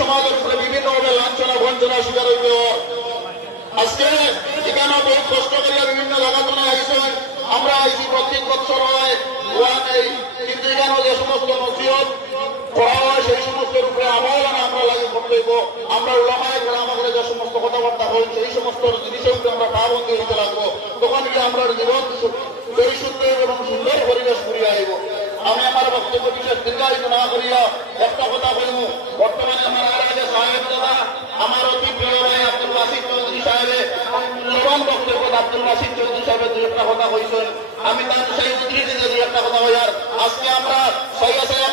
সমাজের উপরে বিভিন্নভাবে লাঞ্ছনা বঞ্চনা শিকার হইতে আজকে এখানে বহুত কষ্ট করিয়া বিভিন্ন আইসেন। আমরা আইসি প্রত্যেক বছর হয় এই কিন্তু এখানে যে সমস্ত নসিহত করা হয়, সেই আমরা লাগে হইব। আমরা উলামায় যে সমস্ত কথাবার্তা সেই সমস্ত জিনিসের উপরে আমরা হইতে লাগবো। তখন গিয়ে আমরা জীবন পরিশুদ্ধ এবং সুন্দর পরিবেশ করিয়া আমি আমার বক্তব্য বিশেষ দীর্ঘায়িত না করিয়া একটা কথা বলব বর্তমানে আমার আর আগে সাহেব দাদা আমার অতি প্রিয় ভাই আব্দুল বাসিদ চৌধুরী সাহেবে প্রথম বক্তব্য আমি তার সাহেব আজকে আমরা সৈয়া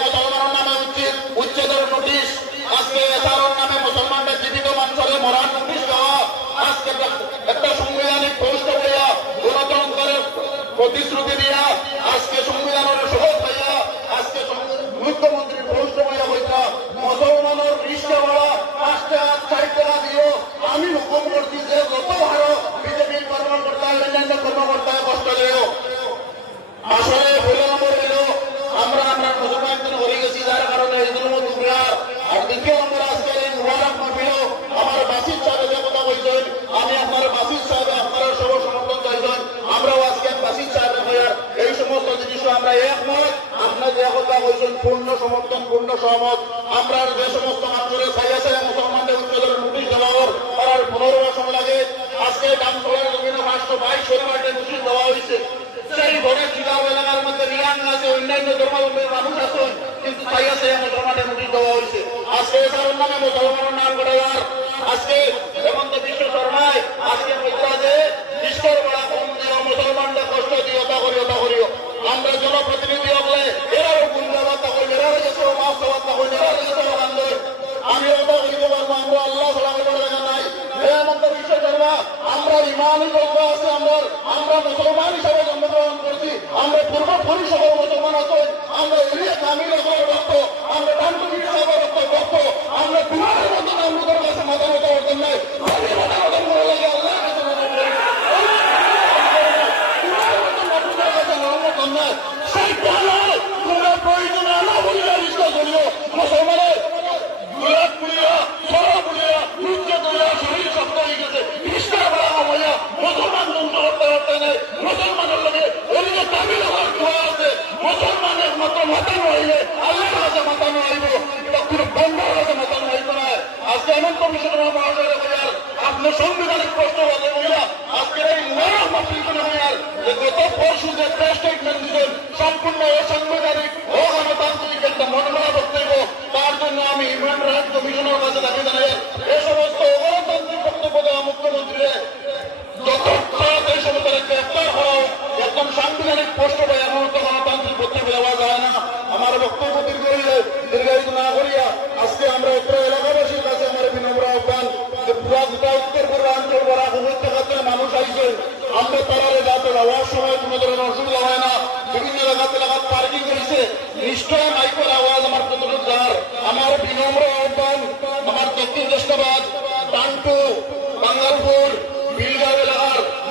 পূর্ণ সমর্থন, পূর্ণ সহমত। আমরা যে সমস্ত মানুষের সাইয়া সাইয়া মুসলমানদের উচ্চতর নোটিশ দেওয়ার করার পুনর্বাসন লাগে। আজকে ডামতলার তোলার জমিনে পাঁচশো বাইশ পরিমাণে নোটিশ দেওয়া হয়েছে। সেই ঘরে খিলাও এলাকার মধ্যে রিয়াং আছে, অন্যান্য জমা মানুষ ইমানই গল্প আছে আমরা আমরা মুসলমান হিসাবে জন্মগ্রহণ করছি, আমরা পূর্ব পরিষদের মুসলমান আছে, আমরা এরিয়া কামিল রক্ত আমরা ডানকুনি সাহেবের রক্ত রক্ত আমরা বিমানের মতো আমাদের কাছে মাথা মতো অর্জন নাই আমি মাথা মতো মনে লাগে আল্লাহ কাছে মাথা মতো বিমানের মতো আপনাদের কাছে অনুমোদন নাই সেই ভালো তোমরা প্রয়োজনে আল্লাহ বলিয়া রিস্তা করিও মুসলমানের গুলাব পুলিয়া সরা পুলিয়া নৃত্য করিয়া শরীর শক্ত হয়ে গেছে রিস্তা বলা হইয়া মুসলমান বন্ধু হতে হতে নেই মুসলমানের লগে ওদিকে তামিল হওয়ার দোয়া আছে মুসলমানের মতো মাতানো হইলে আল্লাহর কাছে মাতানো হইব, এটা কোনো বন্ধুর কাছে মাতানো হইব না। আজকে অনন্ত বিশ্বকর্মা মহাশয়ের হইয়ার আপনি সাংবিধানিক প্রশ্ন বলে হইয়া আজকে এই নরম মাফিল করে হইয়ার যে গত পরশু যে প্রেস স্টেটমেন্ট দিলেন, সম্পূর্ণ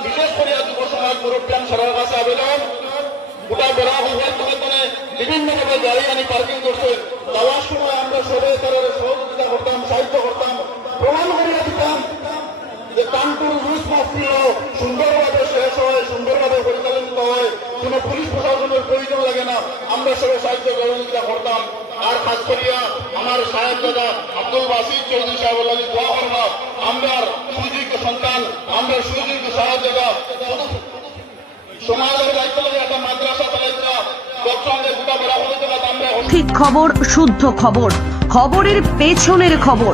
বিশেষ করে যুব সমাজ মুরব্বিয়ান সবার কাছে আবেদন। গোটা বেড়া হওয়ার তোমার বিভিন্ন ভাবে গাড়ি আনি পার্কিং করছেন। যাওয়ার সময় আমরা সবাই তারা সহযোগিতা করতাম, সাহায্য করতাম। প্রমাণ যে কানপুর রুশ মাহফিল সুন্দরভাবে শেষ হয়, সুন্দরভাবে পরিচালিত হয়। কোন পুলিশ প্রশাসনের প্রয়োজন লাগে না। আমরা সবাই সাহায্য করতাম। আর খাস করিয়া আমার সাহেব দাদা আব্দুল চৌধুরী সাহেব দোয়া আমরা সুযোগ্য সন্তান, আমরা সুযোগ্য সাহেব দাদা। সমাজের দায়িত্ব লাগে একটা মাদ্রাসা ঠিক খবর, শুদ্ধ খবর। খবরের পেছনের খবর।